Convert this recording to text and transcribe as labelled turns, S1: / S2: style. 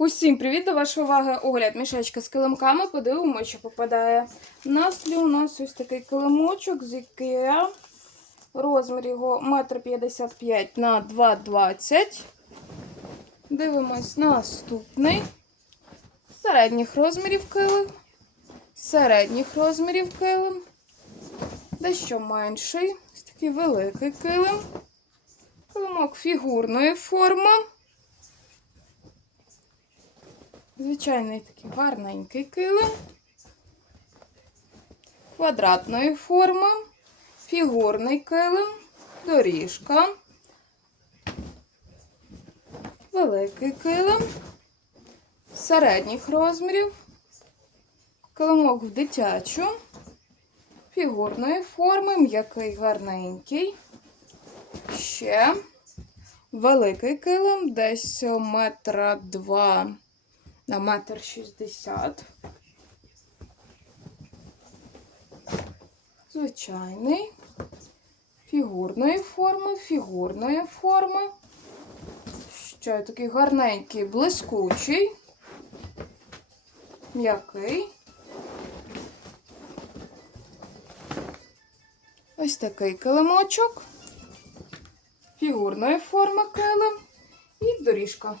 S1: Усім привіт до вашої уваги. Огляд мішечка з килимками. Подивимося, що попадає. У нас у нас ось такий килимочок з IKEA. Розмір його 1,55 на 2,20. Дивимось наступний. Середніх розмірів килим. Середніх розмірів килим. Дещо менший. Ось такий великий килим. Килимок фігурної форми. Звичайний такий гарненький килим. Квадратної форми, фігурний килим, доріжка, великий килим, середніх розмірів, килимок в дитячу, фігурної форми, м'який гарненький. Ще. Великий килим, десь метра два на метр шістдесят. Звичайний. Фігурної форми, фігурної форми. Ще такий гарненький, блискучий, м'який. Ось такий килимочок. Фігурної форми килим і доріжка.